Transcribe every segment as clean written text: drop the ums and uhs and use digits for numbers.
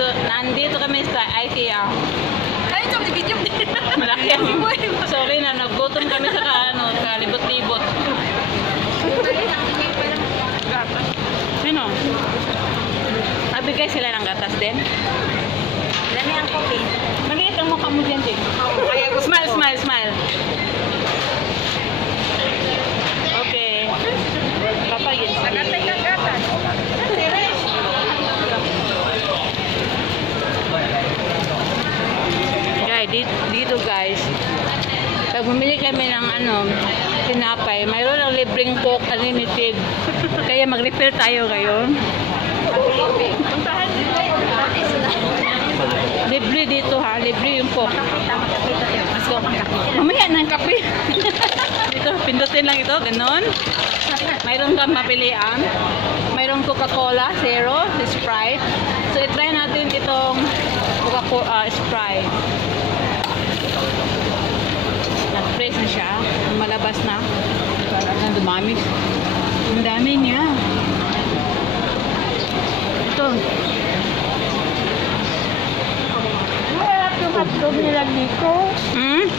nandito kami sa IKEA. Ay, ito, video. Malaki ang sorry na, naggutom kami sa kalibot-libot. Ano? Nabigay sila ng gatas din? Dami ang kopi. Maliit ang mukha mo dyan, Jing. Smile, smile, smile. Okay. Papagin. Nagatay kang gatas. Guys, dito guys. Pag bumili kami ng tinapay, mayroon ang libreng Coke Unlimited. Kaya mag-refill tayo ngayon. Puntahan dito. Libre dito ha, libre yung Coke. Let's go. Mamaya ng kape. Dito, pindutin lang ito, ganon. Mayroon kang mapilian. Mayroon Coca-Cola, Zero, Sprite. So, itry natin itong Coca-Cola, Sprite. Nag-press na siya. Malabas na. Parang dumami. Ang dami niya. Ito. Masarap yung hotdog nila dito.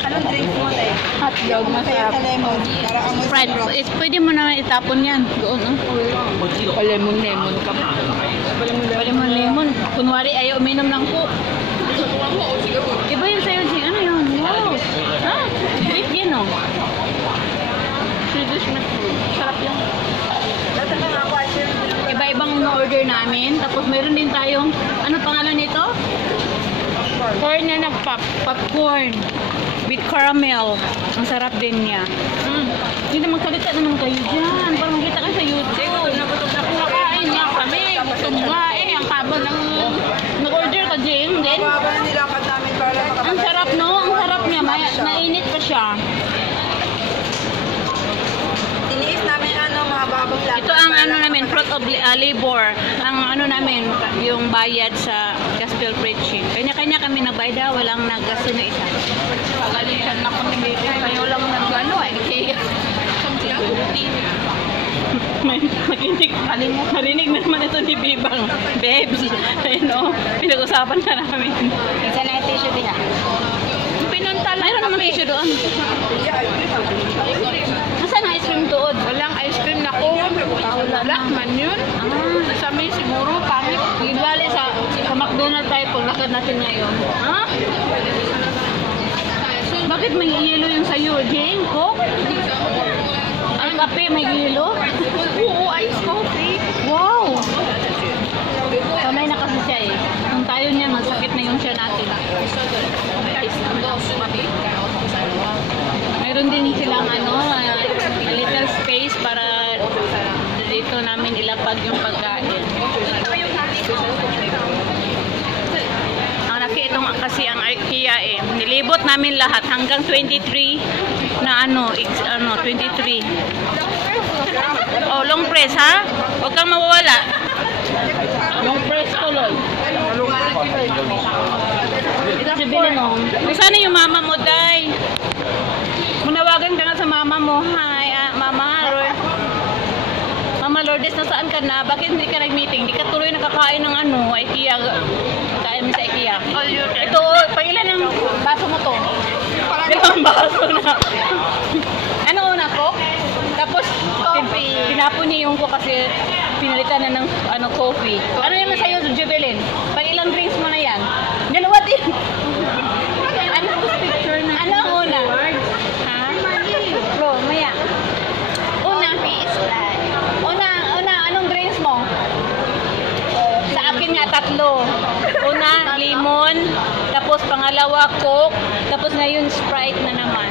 Anong drink mo na eh? Hotdog, masarap. lemon. Para amoy Sprite. Pwede mo naman itapon yan. Doon, Lemon-lemon ka. Lemon-lemon. Kunwari, ayaw uminom ng Coke. Iba yun sa'yo, Jing. Ano yun? Wow. Ha? Sweet yun, oh. Swedish mushroom. Sarap yun. Iba-ibang order namin. Tapos meron din tayong, ano pangalan nito? Corn na nag-pop. Popcorn. With caramel. Ang sarap din niya. Hindi na magsalita naman kayo dyan. Para makita ka sa YouTube. Nakain niya kami. Gutom nga eh. Ang kaba ng nag-order ka, Jing. Then, nilakad namin para ang sarap, no? Ang sarap niya. Mainit pa siya. Tiniis namin mga babang lahat. Ito ang namin, fruit of labor. Ang namin, yung bayad sa gospel preaching. Kanya-kanya kami nagbayad, walang naggasto na isa. Pagalitan na kami dito. Kayo lang nag-ano eh. Marinig naman ito ni Bibang. Babes, pinag-usapan na namin. Isa na yung tissue din Pinunta lang. Mayroon naman tissue doon. Nasaan ang ice cream doon? Walang ice cream na ko. Wala man yun. Sa amin siguro pangit. Ibali sa McDonald's tayo pag lakad natin ngayon. Ha? Bakit may yelo yung sa'yo, Jane? Coke? Ang kape may yelo? Oo, ice coffee. Wow! Kamay na kasi siya eh. Kung tayo niya, masakit na yung siya natin. Mayroon din silang a little space para dito namin ilapag yung pagkain. Ang laki itong kasi ang IKEA eh. Nilibot namin lahat hanggang 23 na 23. Oh, long press ha? Huwag kang mawawala. Long press tuloy. Sabihin mo. Sana yung mama mo, Day. Munawagan ka nga sa mama mo. Hi, Mama Lord. Mama Lourdes, nasaan ka na? Bakit hindi ka nag-meeting? Hindi ka tuloy nakakain ng IKEA. Kain mo sa IKEA. Ito, pangilan ng baso mo to? Dalawang baso na. Ano una, Coke? Tapos, tinapon niya yung Coke kasi pinalitan na ng coffee. Ano naman sa'yo, Jubilin? Pangilang drinks mo na yan? Dalawa din. Ano ang una? Ha? Bro, maya. Una, anong drinks mo? Sa akin nga, 3. Una, lemon. Tapos pangalawa, Coke. Tapos ngayon, Sprite na naman.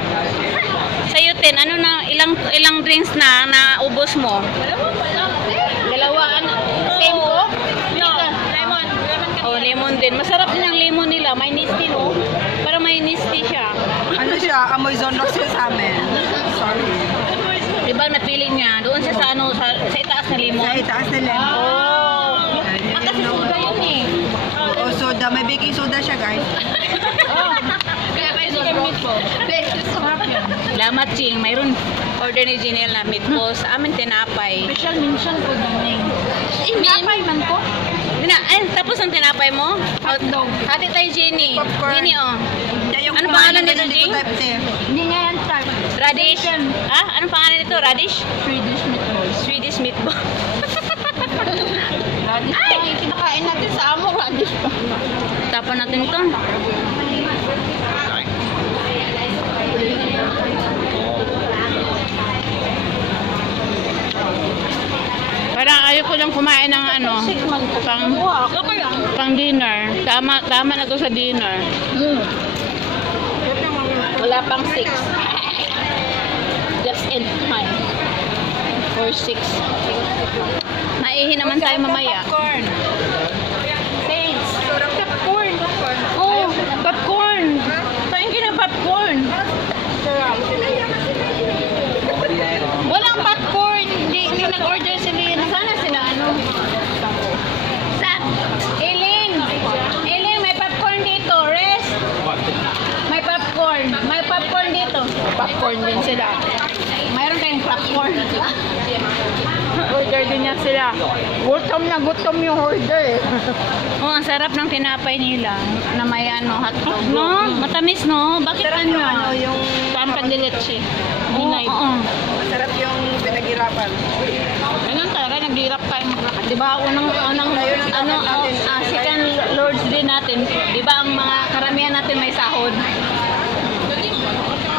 Sa'yo, Tin, ano na, ilang drinks na naubos mo? Dalawa, same Coke? Lemon. Oh, lemon din. Masarap din ang lemon nila. May nisty, no? Parang may nisty siya. Ano siya? Amoy Zonrox siya sa amin. Sorry. Diba, napili niya. Doon siya sa itaas na lemon. Sa itaas na lemon. Oh. Kasi soda yun eh. Oo, soda. May baking soda siya, guys. Kaya may Zonrox po. Salamat, Ching. Mayroon order ni Janelle na meatballs. Sa amin, tinapay. Special mention po din. Tinapay man po? Tapos ang tinapay. tinapay mo? Hotdog. Hati tayo, Jenny. Popcorn. Jenny, oh. Yung Ano kumain pangalan na nito, ganito Jing? type C. Hindi nga yan type. Radish. Ah, anong pangalan nito? Radish? Swedish meatballs. Swedish meatball. Radish pa yung kinakain natin sa amo. Radish pa. Tapan natin ito. Parang ayaw ko lang kumain ng ano, pang dinner. Tama na to sa dinner. Wala pang 6. Just in time. For 6. Maihi naman tayo mamaya. Popcorn. Thanks. Popcorn. Oh, popcorn. Tain ka ng popcorn. Walang popcorn. Hindi nag-order si Lina. Sana sila ano? Eileen, may popcorn dito. Rest. May popcorn. May popcorn dito. Popcorn din sila. Mayroon kayong popcorn. Order din niya sila. Gutom yung order eh. Oh, ang sarap ng tinapay nila na may ano, hotdog. No? Matamis, no? Bakit ano? yung Saan pag-diletche? Dinay. Oo. Masarap yung pinaghirapan. Ganun talaga, naghirap tayo maglakad. Di ba, second lords din natin. Di ba, ang mga karamihan natin may sahod.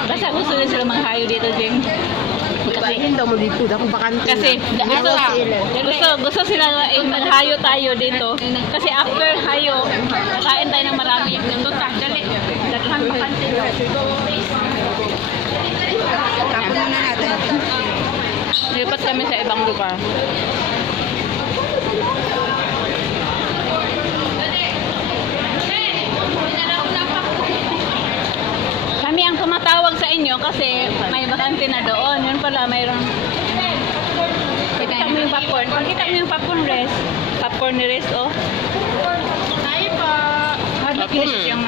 Basta gusto din sila maghayo dito, Jing. Kasi, daw mo dito, dako bakante. kasi gusto sila maghayo tayo dito. Kasi after hayo, kain tayo ng marami. Dali. Daghang bakante daw. Tapos na natin. Lipat kami sa ibang lugar. Kami ang tumatawag sa inyo kasi may bakante na doon. Yun pala, mayroong... Pakita mo yung popcorn. Pakita mo yung popcorn, Res. Popcorn ni Res, oh. Tayo pa. Mabilis yung